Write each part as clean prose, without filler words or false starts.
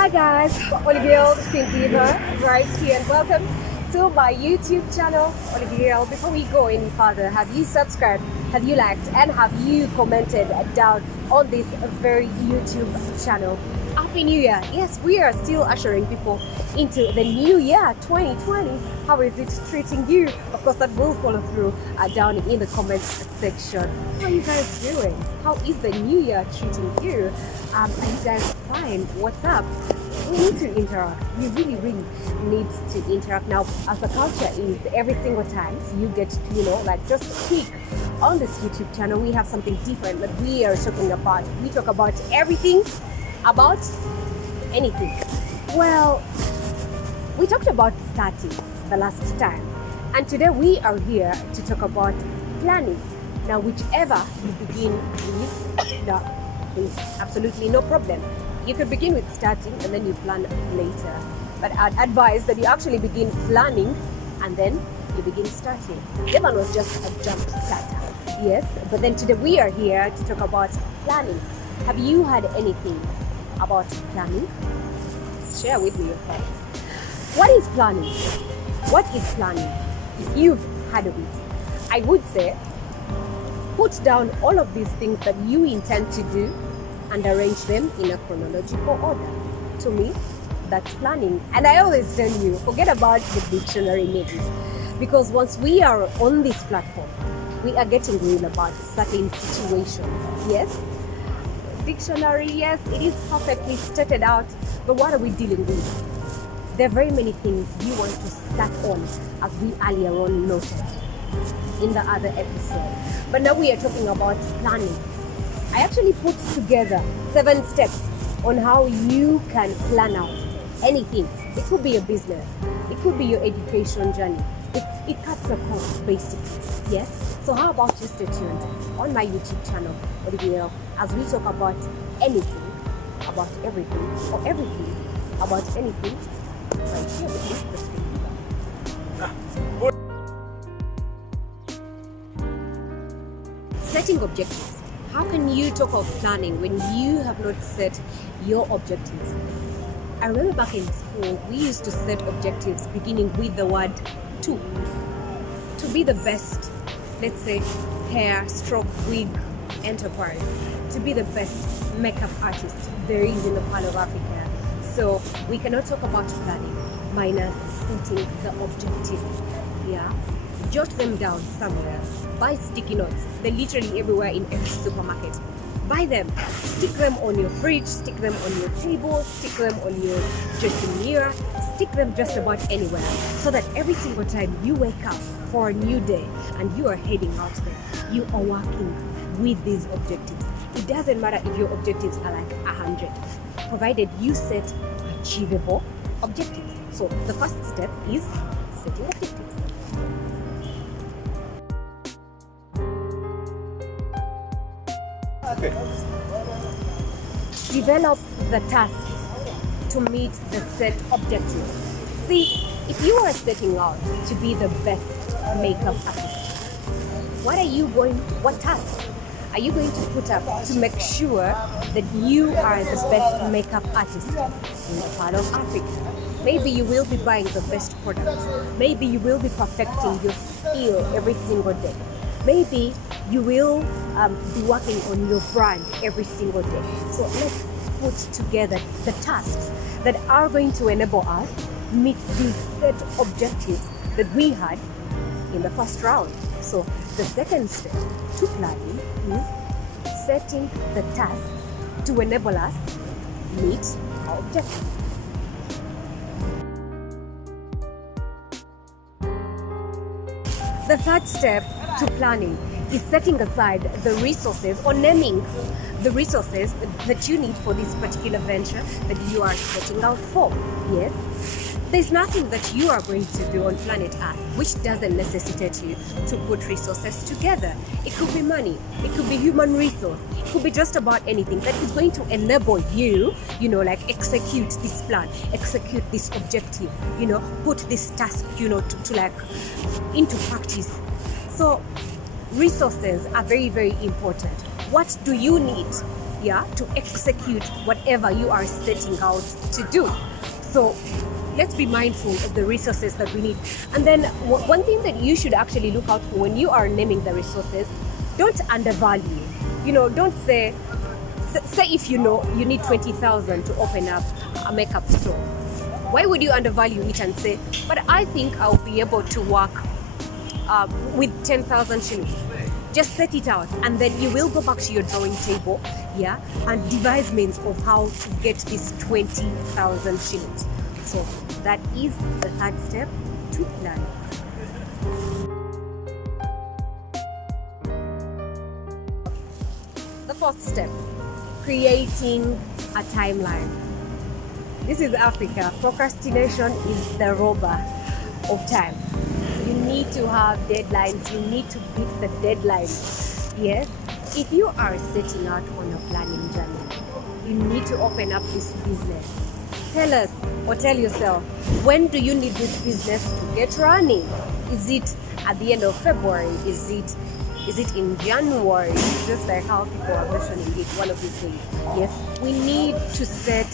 Hi guys, Oliviel, Spin Diva, right here, and welcome to my YouTube channel, Oliviel. Before we go any further, have you subscribed, have you liked, and have you commented down on this very YouTube channel? Happy New Year! Yes, we are still ushering people into the new year 2020. How is it treating you? Of course, that will follow through down in the comments section. How are you guys doing? How is the new year treating you? Are you guys fine? What's up? We need to interact. We really need to interact now. As the culture is, every single time you get to, just speak on this YouTube channel, we have something different that we are talking about. We talk about everything, about anything. Well, we talked about starting the last time, and today we are here to talk about planning. Now, whichever you begin with, there's absolutely no problem. You could begin with starting and then you plan later. But I'd advise that you actually begin planning and then you begin starting. That one was just a jump starter. Yes, but then today we are here to talk about planning. Have you had anything about planning? Share with me your thoughts. What is planning? What is planning? If you've had of it, I would say put down all of these things that you intend to do and arrange them in a chronological order. To me, that's planning. And I always tell you, forget about the dictionary names, because once we are on this platform, we are getting real about certain situations. Yes, dictionary, yes, it is perfectly stated out, but what are we dealing with? There are very many things you want to start on, as we earlier on noted in the other episode. But now we are talking about planning. I actually put together 7 steps on how you can plan out anything. It could be your business, it could be your education journey. It cuts the cost basically. Yes. So how about you stay tuned on my YouTube channel, Oliviel, as we talk about anything, about everything, or everything about anything right here with the screen. Setting objectives. How can you talk of planning when you have not set your objectives? I remember back in school, we used to set objectives beginning with the word to be the best, let's say, hair, stroke, wig enterprise, to be the best makeup artist there is in the part of Africa. So we cannot talk about planning minus setting the objectives. Yeah, jot them down somewhere. Buy sticky notes. They're literally everywhere in every supermarket. Buy them. Stick them on your fridge, stick them on your table, stick them on your dressing mirror, stick them just about anywhere, so that every single time you wake up for a new day and you are heading out there, you are working with these objectives. It doesn't matter if your objectives are like 100, provided you set achievable objectives. So the first step is setting objectives. Develop the tasks to meet the set objectives. See, if you are setting out to be the best makeup artist, what tasks are you going to put up to make sure that you are the best makeup artist in the part of Africa? Maybe you will be buying the best products. Maybe you will be perfecting your skill every single day. Maybe you will be working on your brand every single day. So let's put together the tasks that are going to enable us meet these set objectives that we had in the first round. So the second step to planning is setting the tasks to enable us meet our objectives. The third step to planning is setting aside the resources or naming the resources that you need for this particular venture that you are setting out for. Yes, there's nothing that you are going to do on planet Earth which doesn't necessitate you to put resources together. It could be money, it could be human resource, it could be just about anything that is going to enable you, execute this plan, execute this objective, put this task, to into practice. So resources are very important. What do you need yeah, to execute whatever you are setting out to do. So let's be mindful of the resources that we need. And then one thing that you should actually look out for when you are naming the resources, don't undervalue. Don't say if you know you need 20,000 to open up a makeup store. Why would you undervalue it and say, but I think I'll be able to work with 10,000 shillings? Just set it out, and then you will go back to your drawing table, yeah, and devise means of how to get this 20,000 shillings. So that is the third step to plan. The fourth step, creating a timeline. This is Africa. Procrastination is the robber of time. You need to have deadlines. You need to beat the deadlines. Yes? If you are setting out on a planning journey, you need to open up this business. Tell us or tell yourself, when do you need this business to get running? Is it at the end of February? Is it in January? Just like how people are mentioning it, one of these things. Yes? We need to set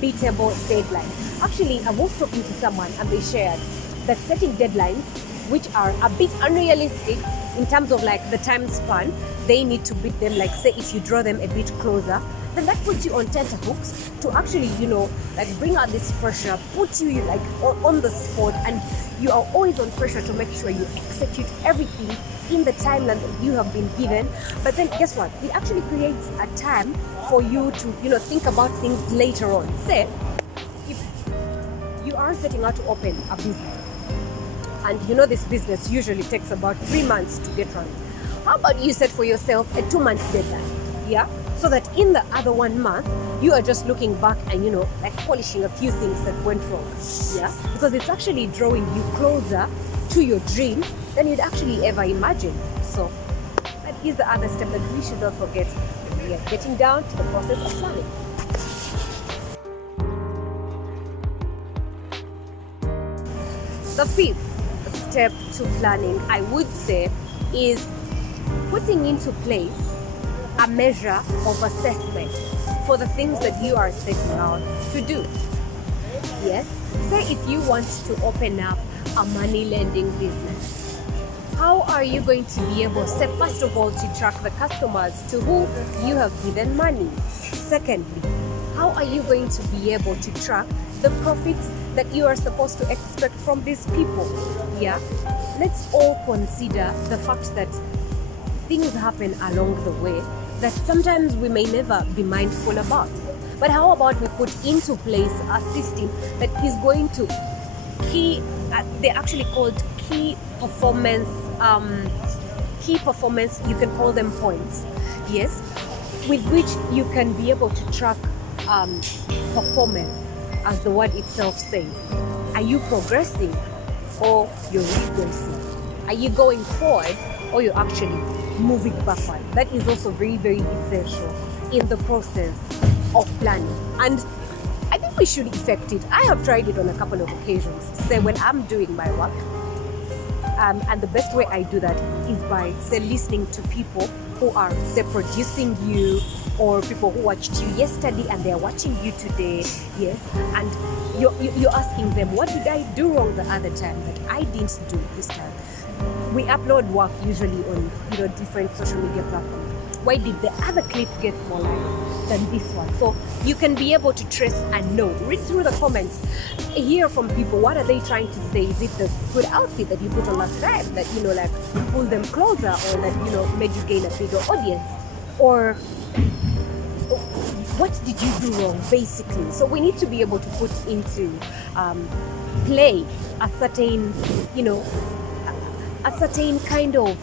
beatable deadlines. Actually, I was talking to someone and they shared that setting deadlines which are a bit unrealistic in terms of like the time span, they need to beat them. Like say if you draw them a bit closer, then that puts you on tenterhooks to actually, like bring out this pressure, put you like on the spot, and you are always on pressure to make sure you execute everything in the timeline that you have been given. But then guess what? It actually creates a time for you to, think about things later on. Say, if you are setting out to open a business, and this business usually takes about 3 months to get running. How about you set for yourself a 2-month deadline? Yeah? So that in the other 1 month, you are just looking back and, like polishing a few things that went wrong. Yeah? Because it's actually drawing you closer to your dream than you'd actually ever imagine. So that is the other step that we should not forget when we are getting down to the process of planning. The fifth step to planning, I would say, is putting into place a measure of assessment for the things that you are setting out to do. Yes? Say if you want to open up a money lending business, how are you going to be able, first of all, to track the customers to whom you have given money? Secondly, how are you going to be able to track the profits that you are supposed to expect from these people? Yeah? Let's all consider the fact that things happen along the way that sometimes we may never be mindful about. But how about we put into place a system that is going to they're actually called key performance, you can call them points, yes, with which you can be able to track performance, as the word itself says. Are you progressing or you're regressing? Are you going forward or you're actually moving backward? That is also very, very essential in the process of planning. And I think we should effect it. I have tried it on a couple of occasions. Say when I'm doing my work, and the best way I do that is by listening to people who are producing you, or people who watched you yesterday and they're watching you today. Yes, and you're asking them, what did I do wrong the other time that I didn't do this time? We upload work usually on different social media platforms. Why did the other clip get more likes than this one? So you can be able to trace and know. Read through the comments, hear from people. What are they trying to say? Is it the good outfit that you put on last time that like pulled them closer, or that made you gain a bigger audience, or what did you do wrong, basically? So we need to be able to put into play a certain kind of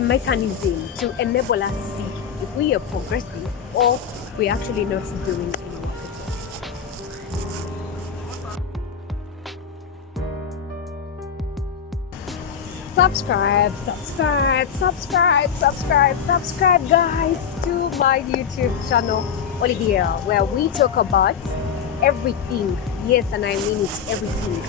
mechanism to enable us to see if we are progressing or we're actually not doing any work. Subscribe, guys, to my YouTube channel, Oliviel, where we talk about everything. Yes, and I mean it, everything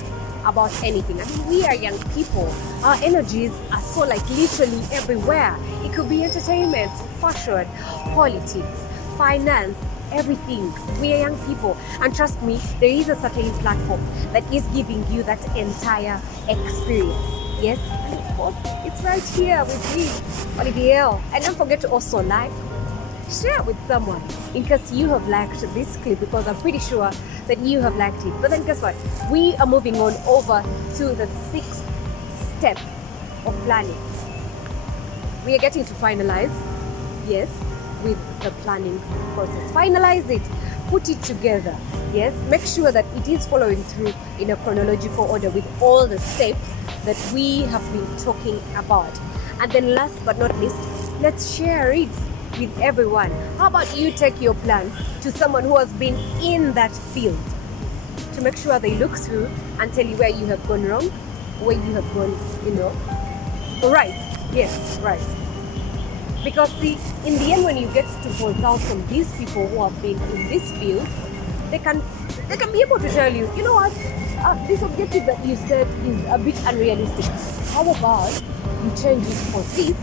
about anything. I mean, we are young people. Our energies are so like literally everywhere. It could be entertainment, fashion, politics, finance, everything. We are young people. And trust me, there is a certain platform that is giving you that entire experience. Yes, and of course, it's right here with me, Oliviel. And don't forget to also like, share with someone in case you have liked this clip, because I'm pretty sure that you have liked it. But then guess what? We are moving on over to the 6th step of planning. We are getting to finalize, yes, with the planning process. Finalize it, put it together, yes. Make sure that it is following through in a chronological order with all the steps that we have been talking about. And then last but not least, let's share it with everyone. How about you take your plan to someone who has been in that field to make sure they look through and tell you where you have gone wrong, where you have gone, right. Yes, right. Because see, in the end, when you get to consult from these people who have been in this field, they can be able to tell you, you know what, this objective that you said is a bit unrealistic. How about you change it for this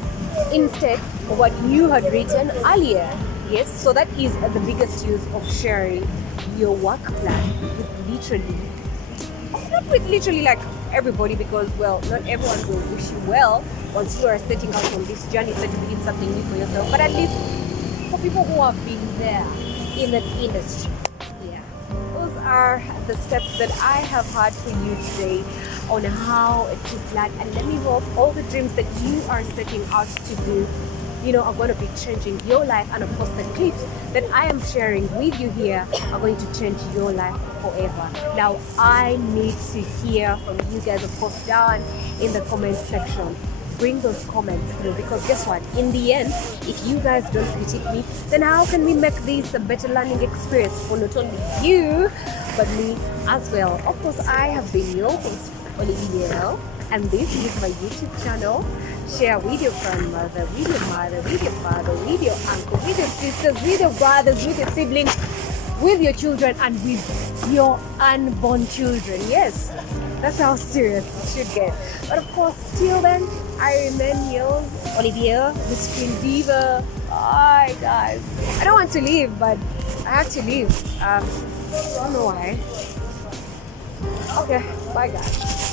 instead of what you had written earlier? Yes, so that is the biggest use of sharing your work plan with literally, not with literally like everybody, because well, not everyone will wish you well once you are setting out on this journey to begin something new for yourself, but at least for people who have been there in that industry. Yeah, those are the steps that I have had for you today on how to plan. And let me hope all the dreams that you are setting out to do, are going to be changing your life. And of course, the clips that I am sharing with you here are going to change your life forever. Now, I need to hear from you guys, of course, down in the comment section. Bring those comments through, because guess what? In the end, if you guys don't critique me, then how can we make this a better learning experience for not only you, but me as well? Of course, I have been your host, Oliviel, and this is my YouTube channel. Share with your grandmother, with your mother, with your father, with your uncle, with your sisters, with your brothers, with your siblings, with your children, and with your unborn children. Yes, that's how serious it should get. But of course, till then, I remain yours, Oliviel, the Screen Diva. Bye, guys. I don't want to leave, but I have to leave. I don't know why. Okay, bye, guys.